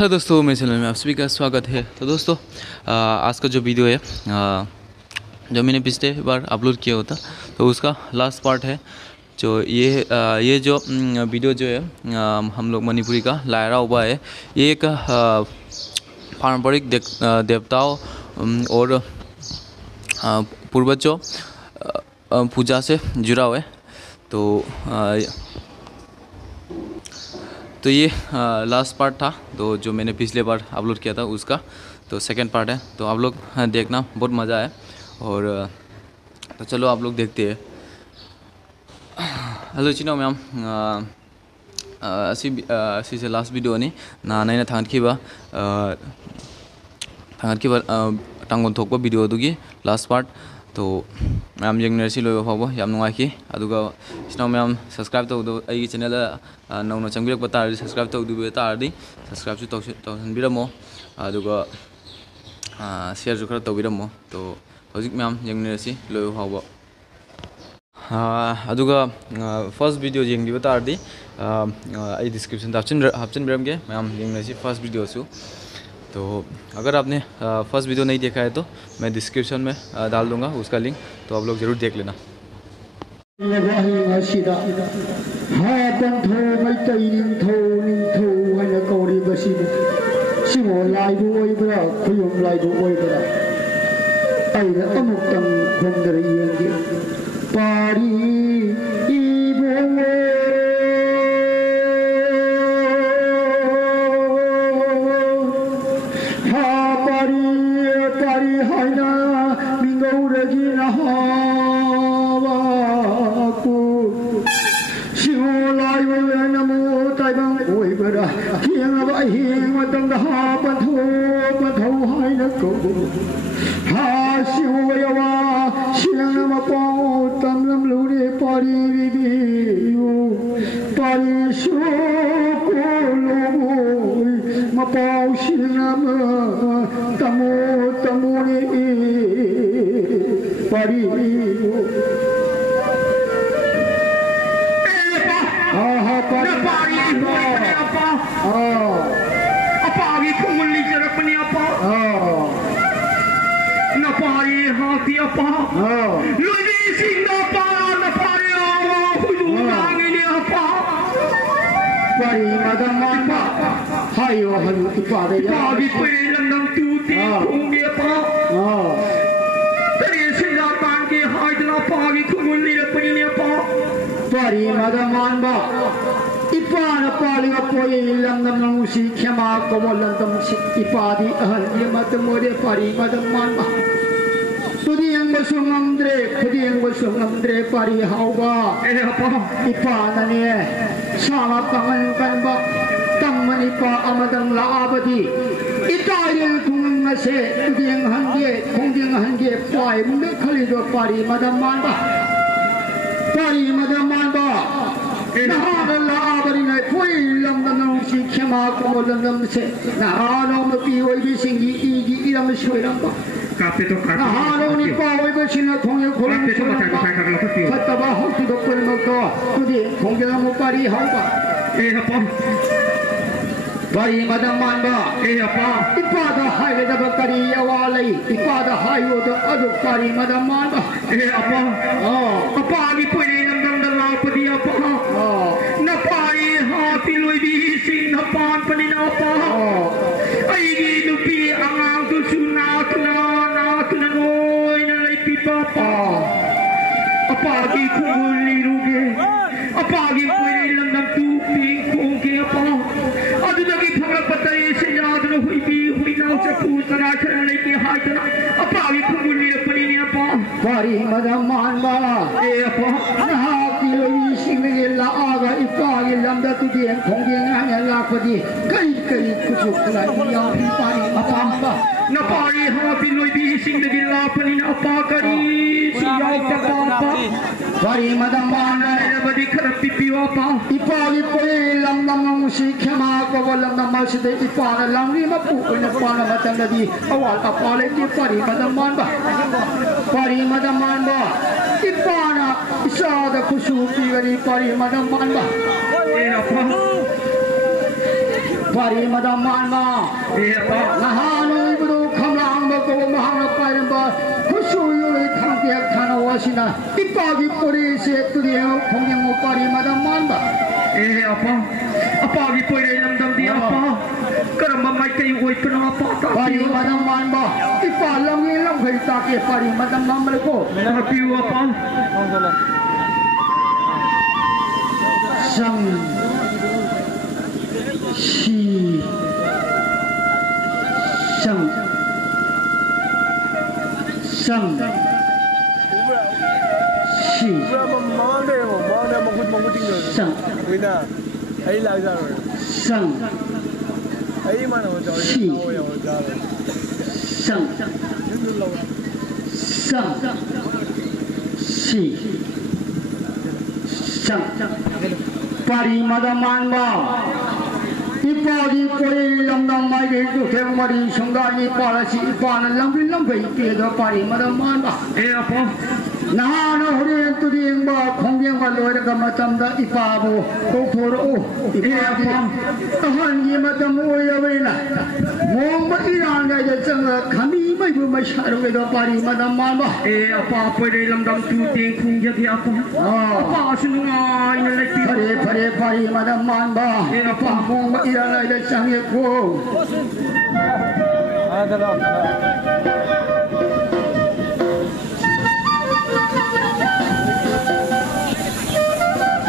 हेलो दोस्तों, मेरे चैनल में आप सभी का स्वागत है। तो दोस्तों आज का जो वीडियो है जो मैंने पिछले बार अपलोड किया होता तो उसका लास्ट पार्ट है। जो ये जो वीडियो जो है हम लोग मणिपुरी का लायरा उबा है। ये एक पारंपरिक देवताओं और पूर्वजों पूजा से जुड़ा हुआ है। तो ये लास्ट पार्ट था तो जो मैंने पिछले बार अपलोड किया था उसका तो सेकंड पार्ट है। तो आप लोग देखना, बहुत मज़ा है। और तो चलो आप लोग देखते हैं। हेलो चिनो मैम, असी लास्ट वीडियो नहीं ना नैना थांगखिबा टांगन थोकपा वीडियो दुगी लास्ट पार्ट तो मैम येंगनरसी लोय फावो याम नुंगाखि अदुगा सिनाव मैम सब्सक्राइब तौदो अई चैनल नौना चंगिरक तारदि सब्सक्राइब तौदुबे तारदि सब्सक्राइब तौसनबिरमो अदुगा शेयर जो खरा तौबिरमो। तो हजिक मैम येंगनरसी लोय फावो अदुगा फर्स्ट वीडियो येंगदिबा तारदि अई डिस्क्रिप्शन हापचनबिरमगे मैम येंगनरसी फर्स्ट वीडियो सु। तो अगर आपने फर्स्ट वीडियो नहीं देखा है तो मैं डिस्क्रिप्शन में डाल दूंगा उसका लिंक, तो आप लोग ज़रूर देख लेना। pari madam manma nahanung budu khamlang ba ko mahang parin ba kusuyu thangke thana wasina ipagi pori se tudiyo khongyang mo pari madam manba apa gi poi lam dam di apa karamba mai kai oi pna apa ta pari madam manba ipa lang ni lang phai ta ke pari madam manba ko na piu apa sang shi sang sang shi sang ấy là sao rồi sang ấy mà nó cho shi sang sang shi sang pari madaman ba ipadi koi lamdam mai de tu theng mari sunga ni pala si ipana lambi lambai ke da pari madaman ba apa nahana hore tu ding ba khongyang ba loira ka matam da ipabu ko thoro ipadi tahan ni matam oya wena mong ba iran ga ja chang khami mai bu mai sharu ge da pari madaman ba apa poi lam dam tu ting khung ya ki apa apa sunga ina le ti pare pare pari madaman ba apa mong ba iran ga ja chang ye ko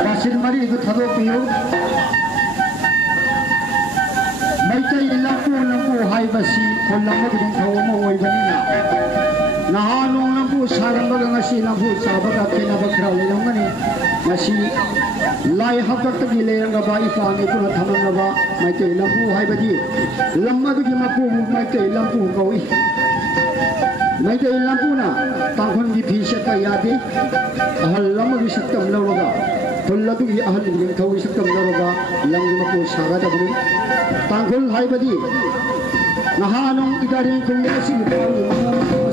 Pasir mari itu thado piu Maitai lampu hai basi kollamma bidin thawma oi banina nahanong lampu sarang baga ngasi lampu sabaga kena bakra lelamani ngasi lai hakak tagi leranga ba ifani pura thamanga ba maitai lampu hai baji lamma dugi mapu maitai lampu gawi maitai lampu na tangkhon gi phise ka yade ahal lamma gi saktam lawga Tolatu i ahal ning thawi sakam naroga lang mapu saga da buni tangkhol hai badi nahanong idari ko yasi ni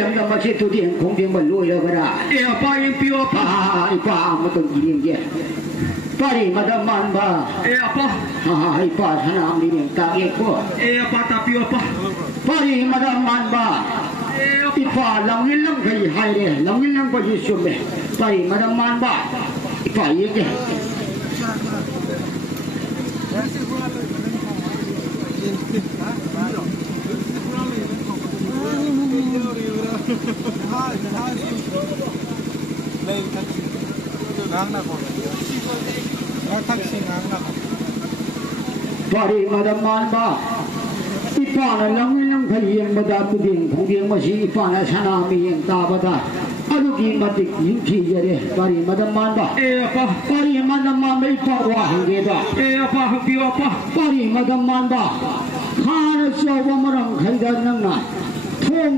lam da ma che tu dien khong dien ban loi la bara apa yang piu apa ipa ma ton dien ge pari madam man ba apa ipa sana am dien ta ge ko apa tapi apa pari madam man ba ipa lang lam kai hai re lang lam ko ji sum be pari madam man ba ipa ye ge Pari madam man ba ipa na lang lang kai yang bada tu ding khong ding ma si ipa na sana mi yang ta bada adu ki matik yin thi ye re pari madam man ba apa pari madam man ba ipa wa hang ge da apa piu apa pari madam man ba khana so wa marang khai da nang na thong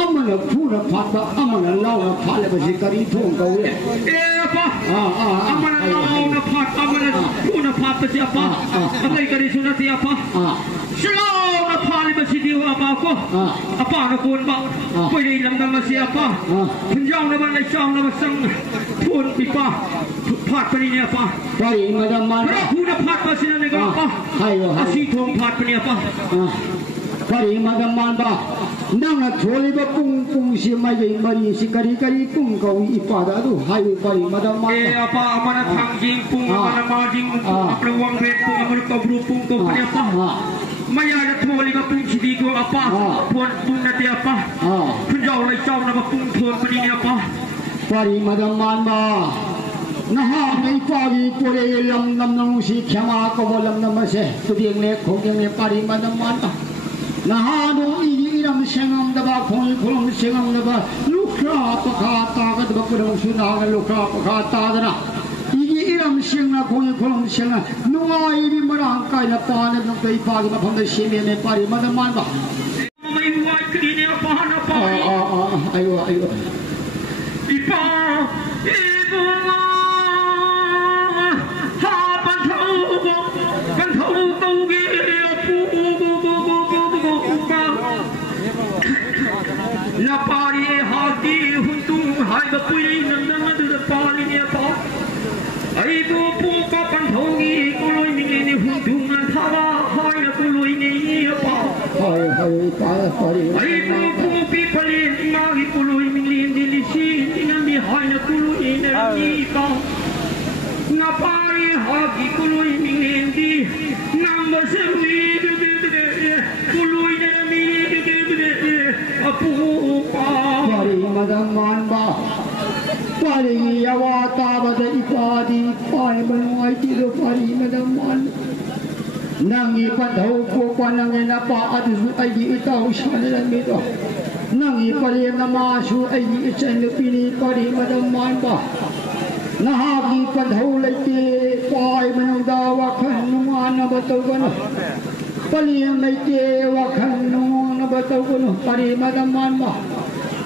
amana phuna phat ba amana law na phat le ba si kari thong ko ye apa amana law na phat amana phuna phat ba si apa amai kari sunati apa Selaw na pali ba si Diwa apa ko? Apa na kun ba? Pwede lang naman siya pa. Punjaw naman na siyang naman sang pun pipa. Pat pa niya pa. Pari madam man. Pero kuna pat pa sila nega pa. Asitong pat pa niya pa. Pari madam man ba? Nang tholi ba kung si mai mari si kari kung kau ipada tu hai pari madam man. Apa amana thangjing pung amana majing peluang bet pung amana kabru pung ko pa niya pa. Maya na tholi ba pung sidi ko apa? Puan pung na tiya pa. Punjaw na ikaw na ba pung thol pa niya pa. Pari madam man ba? Naha may pagi pure lam nam nang si khama ko lam nam se tu ding le khong ding le pari madam man ba. Naha no iram sengam da ba khong khong sengam da ba lukra pakha ta ga da ko dong su na ga lukra pakha ta da na iram seng na khong khong seng na nuai ri marang kai na pa na no kai pa gi ma pham da shi ne pari madam man ba. May buhay kini niya pa na pa. Ayo Ipa ibu ha ban thâu câu gi na pari ha di huntung hai ba pui nan nan da pari niya pa. Ai bu pu ka ban thâu gi kuloi ni huntung nan thawa hai na kuloi ni pa. hai pa pari Ai bu pi pali ma gi kuloi si tinggal di hanya kulu ini ka ngapari hagi kulu ini di nambah sewi kulu ini apu pari madam man ba pari awata bada ipadi pai banoi ti do pari madam man nangi pandau ko panang na pa adu ai di tau shala mi do nangi pari nama su ai di chen pini pari madam man ba nahagi pandau lete pai banang da wa khan nuan na batau kan pali lete wa khan nuan na batau kan pari madam man ba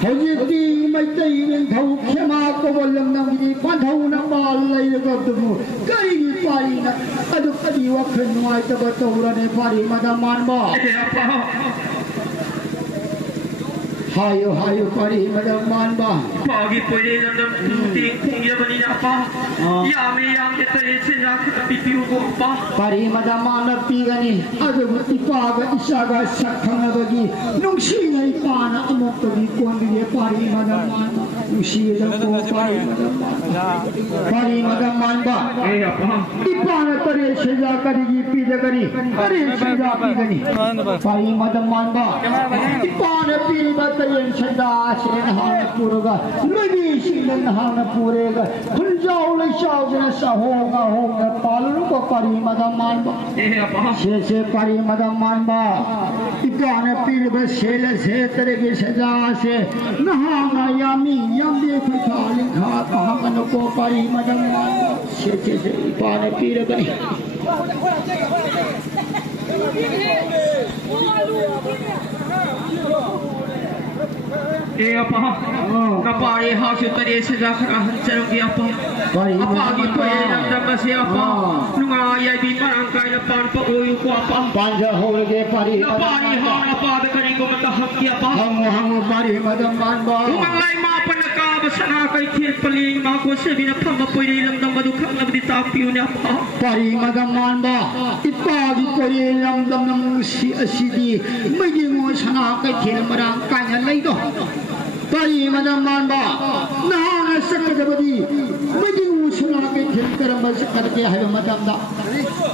hoji ti mai tai nen thau khema ko bolam nam di pandau na ba lai ga tu kai pari na adu adi wa khan nuai ta batau ra ne pari madam man ba hayo pari madam man ba pagi pwede lang ting kung yaman niya pa yami yang kita sila pipiu ko pa pari madam man pi gani adu ipa ga isa ga sakhang bagi nung si ngai pa na amok to di kon di pari madam man nung si da ko pari madam man ba apa ipa na tare sila kari gi pi da kari are sila pi gani pari madam man ba ipa na pi ba yen sada sen hang puruga lagi sin hang purega kunjau le shau na sa hoga palu ko pari madam man ba apa se pari madam man ba ikane pir ba sele se tere ge sada se nahanga yami yambe khali kha pahan ko pari madam man ba se ikane pir ba apa napari hasil tadi sejak hancar apa apa gitu ya nama na siya pa. Nung ay di marangkay na pan pa uyo ko pa. Panja holge pari Na pari ha na pada kani ko matahak kiya pa. hangu pari madam manba Umanglay mapan na kabasa na kay kit paling mako sabi na pamapoy lang ng madukang na ditapyo niya pa. pari madam manba ipagi pari lamdam ng asidi maging mo sana kay kinamarang kanya laydo pari madam manba na sakadabadi maging mo sana kay kinaramba sakadke hayo madam da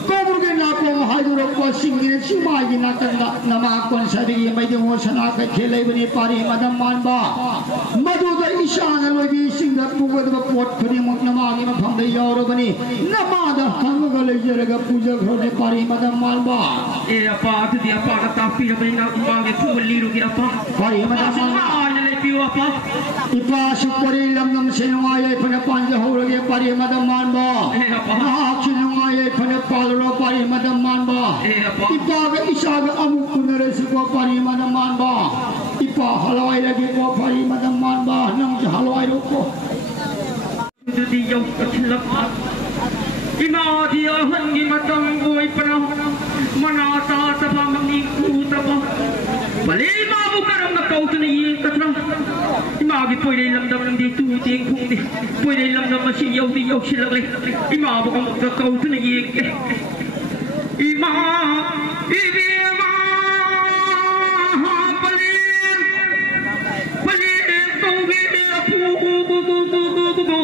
koburge na po hayduro ko singine sumagi na tanda namakon sa digi maging mo sana kay kelay bani pari madam manba maduda isana logi singda pugad ba pot khari mo namagi ma phamde yoro bani namada hangal jeraga puja ghone pari madam manba E apa tu dia apa kata pi na bani na umagi puli ru ki apa. pari madam manba Ay na piu apa. ipa supori lamnam senwaya phana panja horoge pari madam manba na chinwaya phana palro pari madam manba ipa ga isaga amu kunare siko pari madam manba ipa halwai lagi ko pari madam manba nang halwai ro ko Tu di yo kelap. Ina dia hangi matang boy pana manata tapa mangiku tapa. Bali ma bukarang na kau tu ni katra. Ima gi poi dei lam dam di tu ting khung di. Poi dei lam dam si yo di yo silang le. Ima bukang na kau tu ni Ima ibi ma bali bali kau gi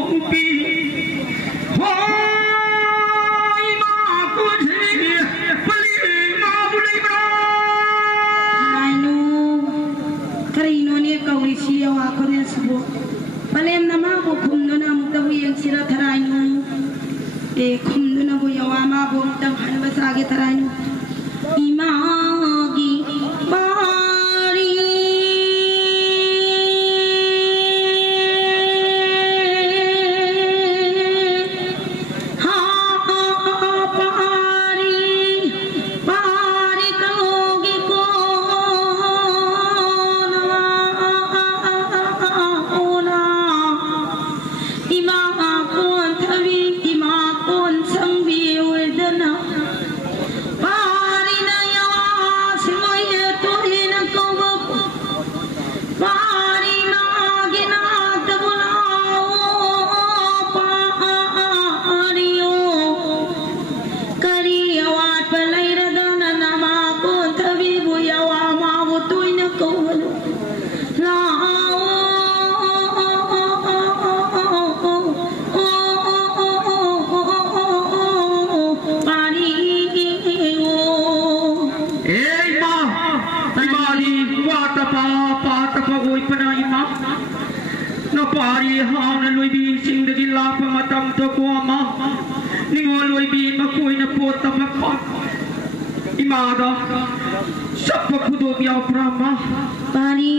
pu pi. Palem nama bu kumduna mutawi yang sira tarainu kumduna bu yawama bu tang han basage tarainu imagi bari ha pari kogi ko Pari hang na lui bin sing de la pa matam to ko ma ningo lui bin ma koi na pot ta ma pa imada sappa khudo biao prama pari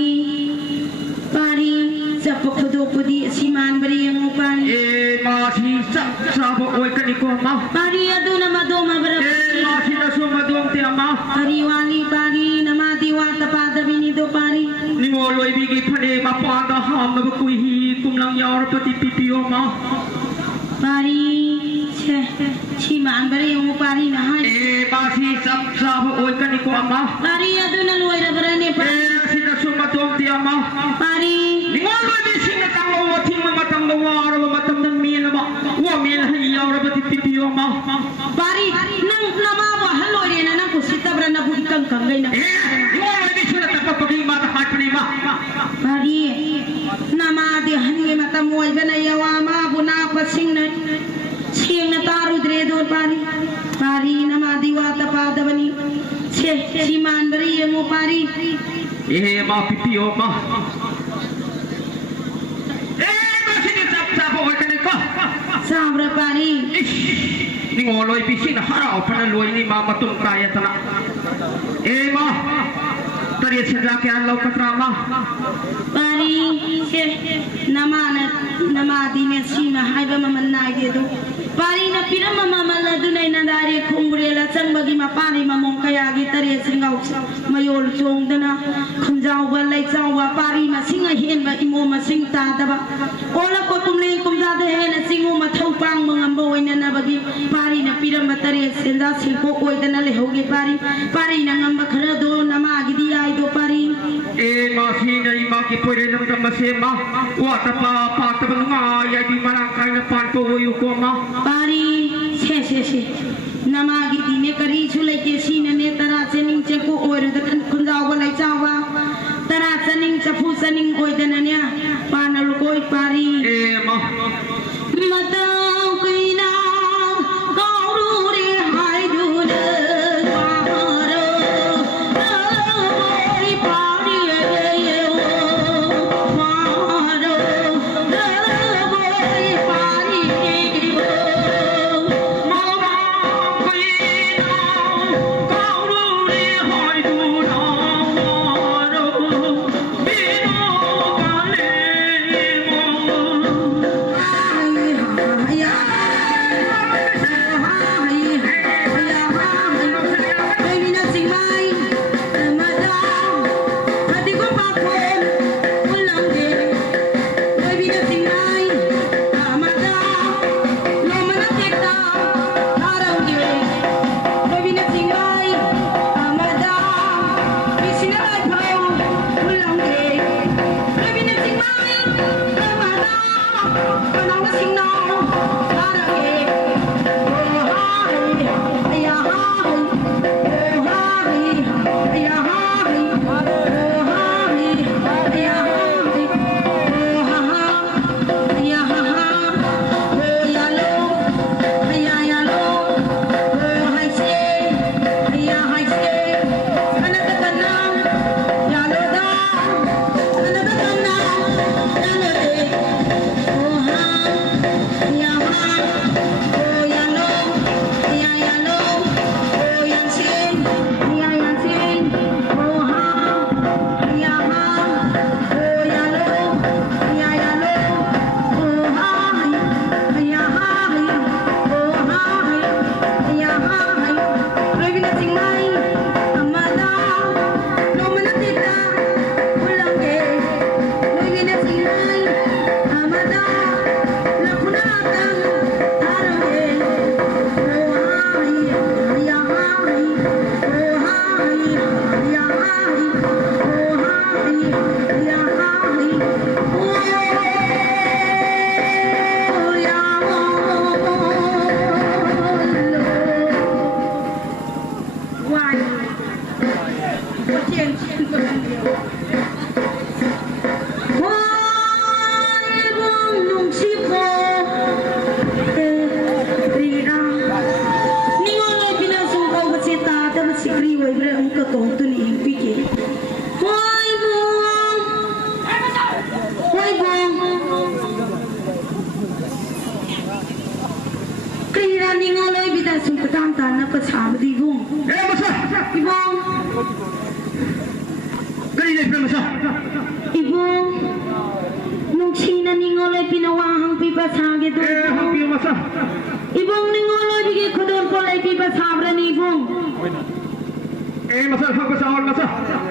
sappa khudo pudi siman bari yang upan e ma si sabo oi kani ko ma pari aduna madoma bara e ma si na so madom te ama pari wali pari nama diwa tapada bini do pari ningo lui bi gi phane ma pa da ham na ko hi kumlang yaur pati pipio ma pari siman bari yang upari na hai e ma si sabo oi kani ko ama pari aduna loi ra bara ne e si na so madom te ama pari ningo lui bi sing na tang lo thing ma matang lo war ma matam dan mi na ma wa mi na hi yaur pati pipio ma pari nang nama wa haloi re na nang ku sita bara na bu ikang kangai na pari nama di hangi mata muai bana yawama buna pasing na sing na taru dre do pari nama diwa tapada bani siman bari yemu pari ma pipio ma ma sini tap oi kani ko sabra pari ningo loi pisin harau pana loi ni ma matum kaya tana ma tari sedra ke an lau katrama pari nama dine sima haiba mamanai gedo pari na pirama mamala dunai na dari kumbrela sang bagi mapari mamong kaya gitari singau mayol chong dana khumjau ba lai chau ba pari ma singa hen ba imo ma sing ta da ba ola ko tumle kumja de hen singu ma thau pang mangam bo ina na bagi piram batare senda silpo oidana lehoge pari nangam bakhara do nama gidi ai do pari e masi nai ma ki pore nam tam masema wa tapa pa tabanga ya di marang kai panto yu ko ma pari se nama gidi ne kari chulai ke sina ne tara chening che ko oiru da kunjaw balai chawa tara chening chapu chening oidana nya panal koi pari e ma matau kuina gauru re hai dule maharo oi pari ye maharo oi pari mama kuina gauru re hai dula maharo bino gale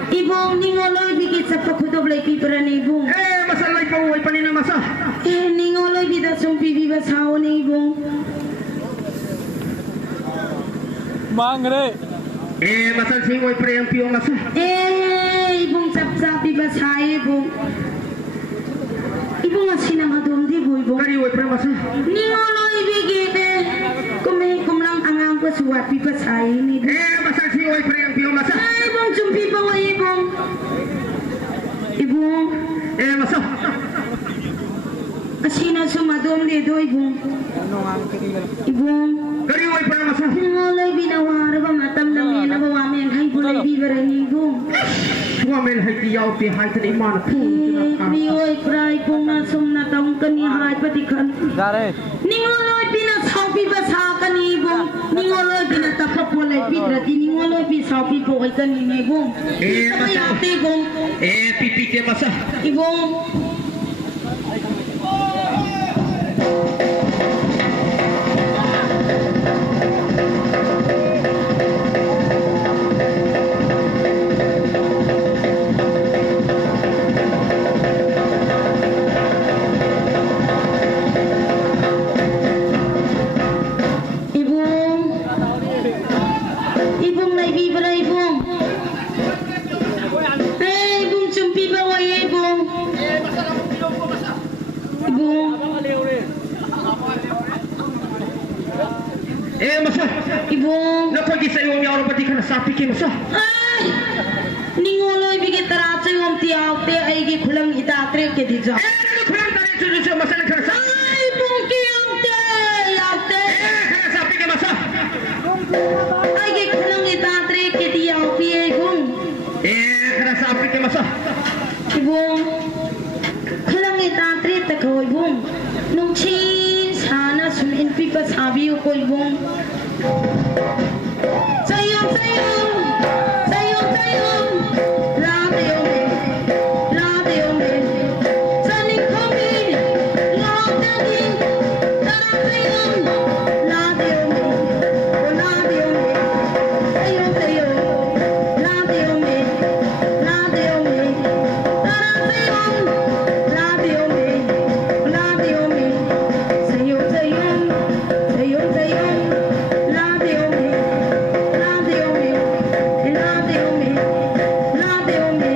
Ibong ningoloy bigit sa pakutob lay pipera ni ibong. Masalay pa uwi pa nina masa. Ningoloy bidat song pipi basaw ni ibong. Mangre. Masal singoy pre ang piyong masa. Ibong sapsapi basay ibong. Ibong asin ang adom di bo ibong. Kari uwi pre masa. Ningoloy bigit kumlang angang ko suwat pipa say ni ibong. Masal singoy pre ang piyong masa. Ibong sumpi pa wa ibong. Ibong. Masa. Asina sumadom di do ibong. Ibong. Kari uwi pre masa. Ningoloy binawara ba matam lang yan na bawamin hay bulay bibara ni ibong. Suwamen hay tiyaw ti hay tan iman. Biyoy pray kung nasong natawang kanihay patikan. Dare. Ningoloy pinasapi ba sa kanibong. Ningoloy pinatapap walay pidrati. Ningoloy pisapi po kay kaninibong. Mayate ibong. Pipiti masa. Ibong. Ibong. masa. Ibong. Napagi sa iyo ang pati ka na sapi kay masa. Ay! Ningoloy bigit taratsa yung tiyaw te ay gikulang itatre ke di ja. Kurang tadi cucu masa na kana sapi. Ay, bungki yung te! Yaw te! Kana sapi kay masa. Ay gikulang itatre ke di yaw pi ay bung. Kana sapi kay masa. Ibong. Kulang itatre takaw ibong. Nung chin sana sumin pi pasabi ko ibong. Sayong sayong! Sayong sayong! Love you me, love you me. Sunny coming, love daddy. Tara sayong, love you me, oh love you me. Sayong sayong, love you me, love you me. Tara sayong, love you me, love you me. Sayong sayong, sayong sayong, love you me. Love you me, love you me, love you me.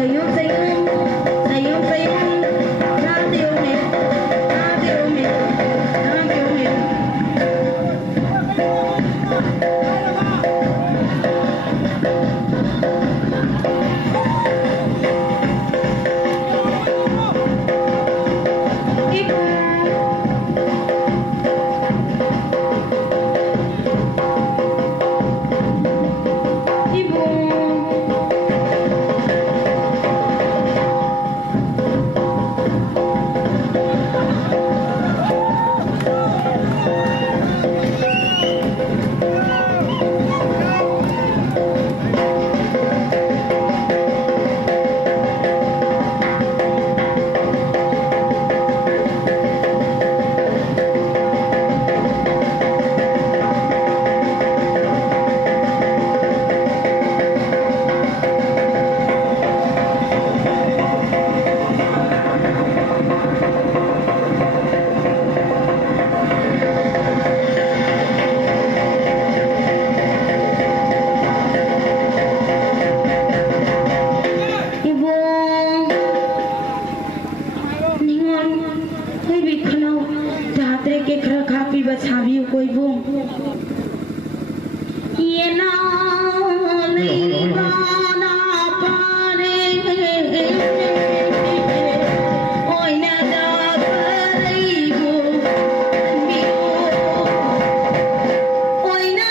Sayong sayong, sayong sayong, love you me, love you me, love you me. Ibong. Ningon, hoy bikhalaw, jatre ke khra khapi bachabi ko ibong. Ye na leibana pare, oy na da karibo, biyo. Oy na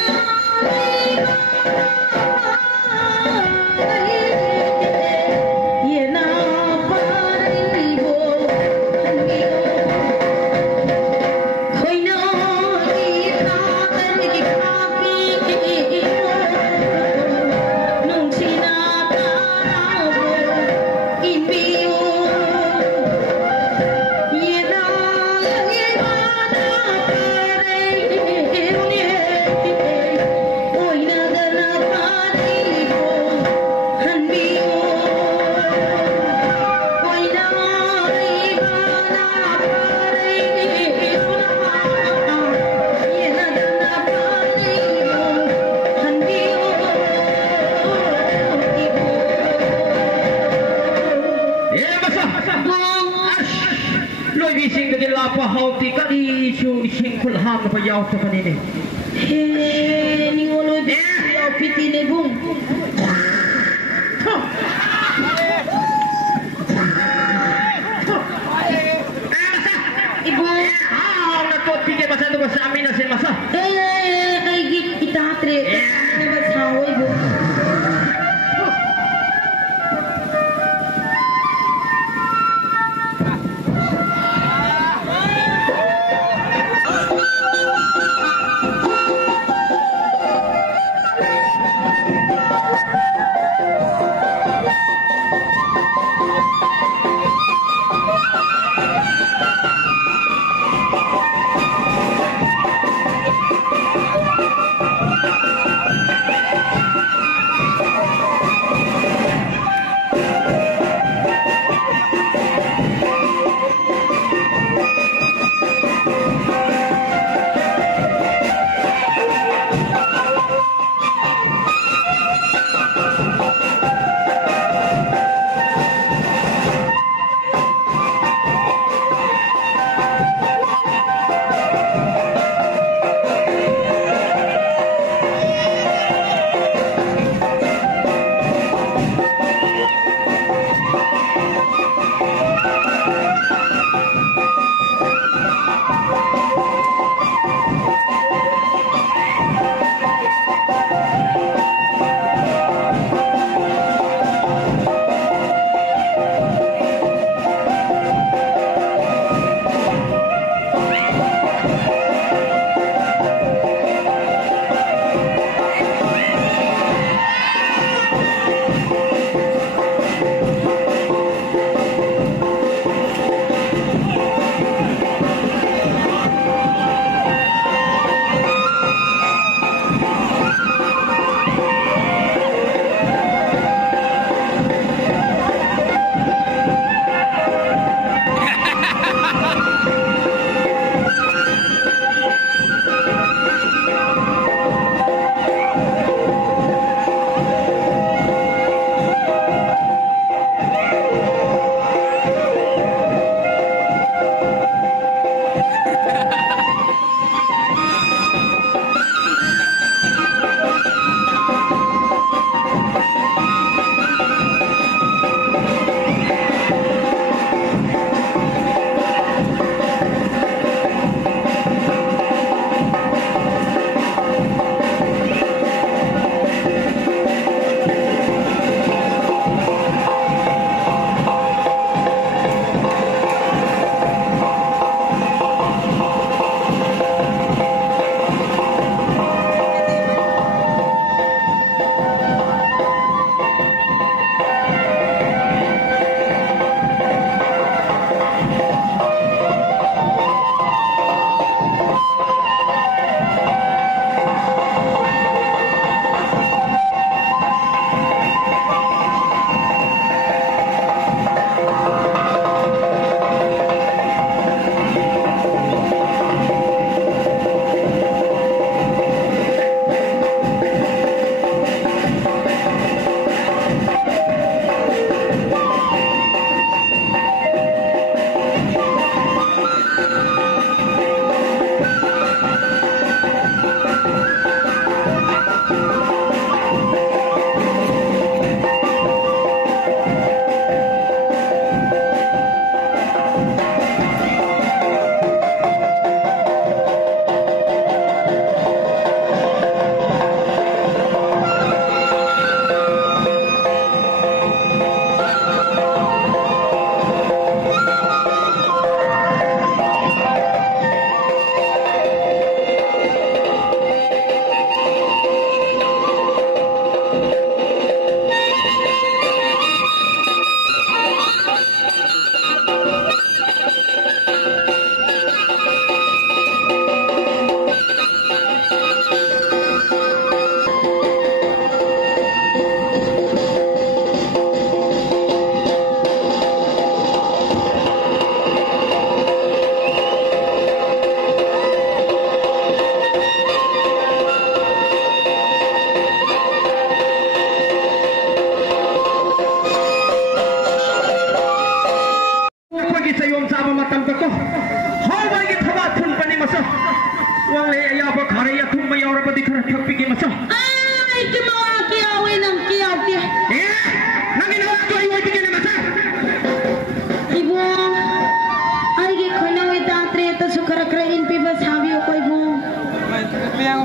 ye na paribo, biyo. Hoy na ikaw ni kapi nung sinataraw inbiyo. Ye na ibana pare, oy na gana paribo, hanbiyo. Oy na ibana pare, ye na gana paribo, hanbiyo. Masa. Loy bising dengan lapa hauti kali isu ising kulham pa yaw ta kanini. He, ningoloy yaw piti ne bung. Ibong. Ah, na to pige masa tu masa amin na si masa. Ay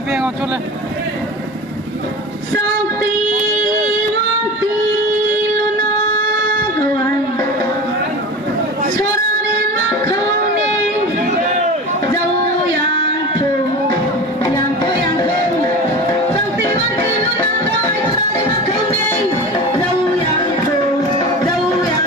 piang chule. Sakti Mati Luna Gawai Sorane Makhone Jau Yang Tu Sakti Mati Luna Gawai Sorane Makhone Jau Yang Tu Hak Yang Tu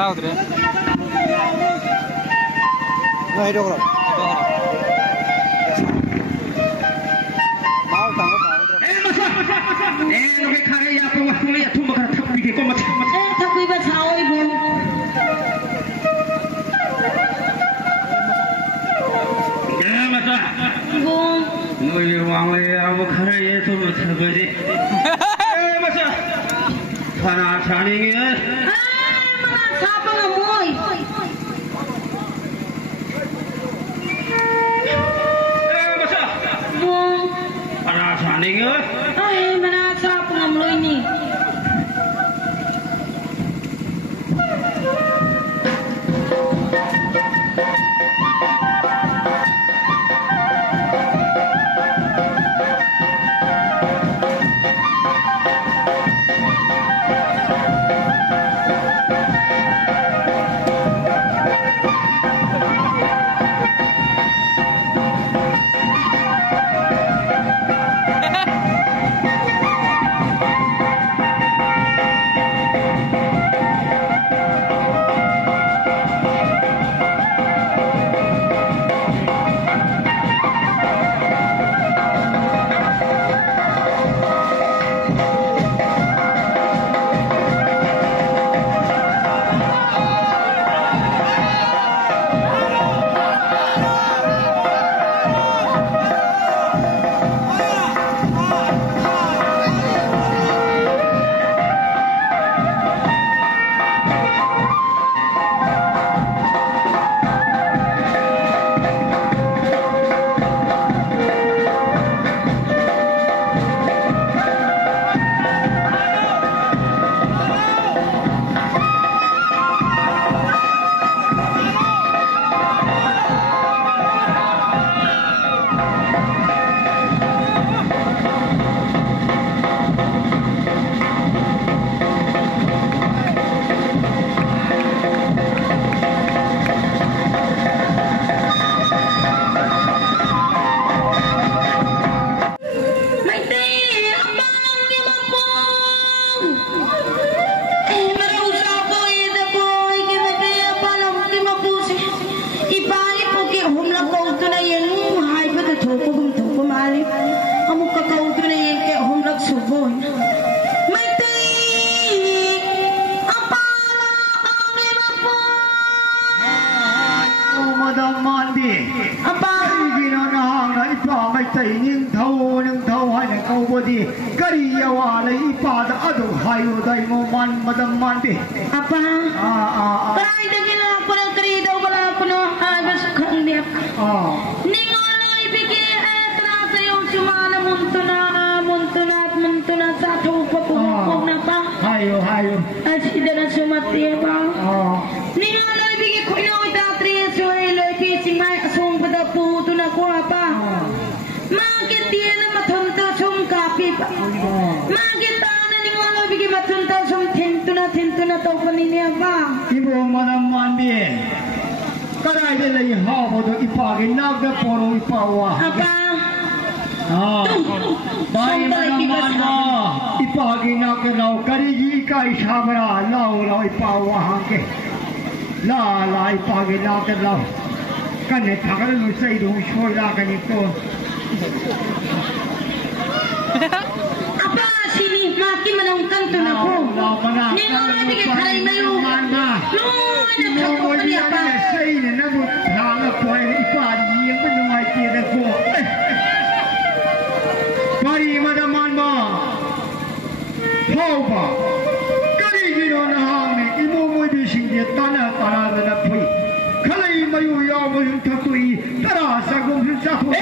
ಯಾವ್ದ್ರಿ Ninguno ibigay hayo. Asida na sumati ba? Oh. Ninga loy bigi ko ina ita tri soy loy pi singmai asong pada pu tu na ko apa? Mangkit dia na mathunta sum kapi pa. Mangkit ta na ninga loy bigi mathunta sum thintu na to pani ni apa? Ibu mana mandi. Kadai dia lagi hao bodo ipagi nak dah porong ipawa. Apa? Bayi mana ipagi nak kenau kariji kai sabra lau ipawa hangke. La ipagi nak kenau. Kan ni thakal lu say dong shoy la kan itu. Apa sini mati menungkan tu nak ko? Ninga loy bigi kharai mayu. Ni apa? Say ni nak buat hang apa ipagi yang menungai kita ko. Bayi madaman ba, hau ba, kari gino na hang ni imo mo bising dia tanah na pui, kalai mayu ya mayu tatui, tara sagum satu.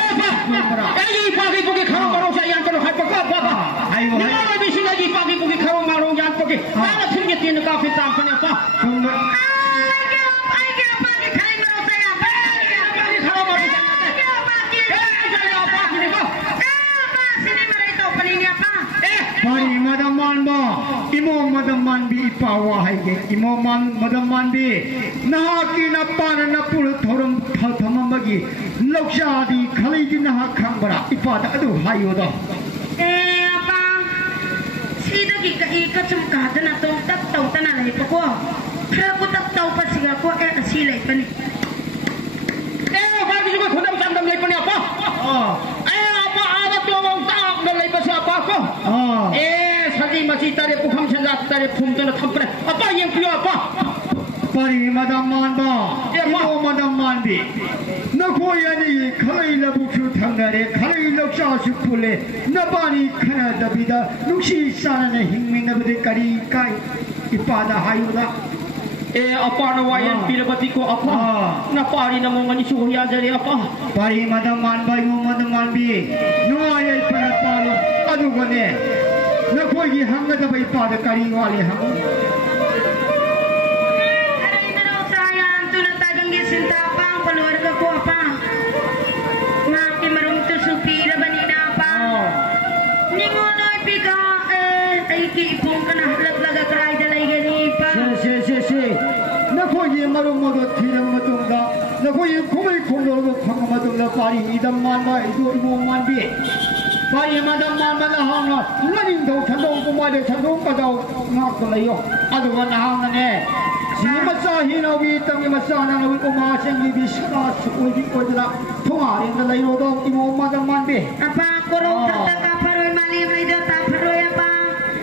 pagi pergi karung marung saya yang kalau hai pakak apa? Ayo. Ni bising lagi pagi pergi karung marung yang pergi. Mana sini tiada kafe tampan apa? Bayi madaman ba, imo madaman bi ipawa hai ke, imo madaman bi, nahaki na pana na pul thorum thamam bagi, loksha di khalai di nahak khang bara, ipada adu hai odo. Apa? Sida ika cumka na to tak tau tanah lagi poko. Kira ko tak tau pa siga ko asilai pani. Pagi juga sudah macam lagi pani apa? Apa ada tolong tak lagi pasal apa ko? Sadi masih tarik pukam senjata tarik pum tu nak tampar. Apa yang kau apa? Bayi madaman ba, imo madaman bi, nakoya ni khalai labu kyu thangare, khalai loksha supule, nabani khana dabida, nuksi sana na hingmi nabde kari kai, ipada hai oda. Apa nama yang pilih ko apa? Napari nama mani suhya jadi apa? Bayi madaman ba, imo madaman bi, nuaya ipana palo, adu gane, nakoya hanga dabai ipada kari wale hanga. Sintapang keluarga ko apa? Mati marung tu supira banina apa? Ningono pika ay kiipong kana laglaga kay dalay gani pa. Si. Nakoy marung modot tirang matungga. Nakoy kumay kumlo pang matungga pari idam man ba ido mo man bi. Pari madam man malahang na laning daw chandong kumade chandong ka daw nakalayo. Ado na hang na ne. Sini masa hinawi tangi masa na nawin umaseng libiska sukuy ko dila tungarin na layo daw imo madam man bi. Apa kurong tataka paroy mali may daw taparoy apa?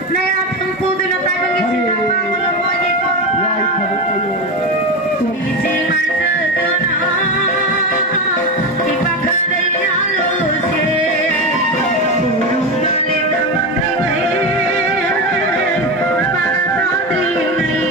Nayat ang pudo na tayo ng sintapang kulong mo ko. Yay kabo ayo. Ising masa na ipakaday alose. Purong mali na mamingay para sa tingay.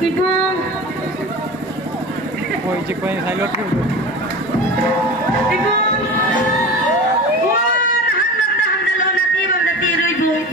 Ibong. Ôi, chiếc quay hai lốt luôn. Ibong. Wah, nahan dalo natibang natiro ibong.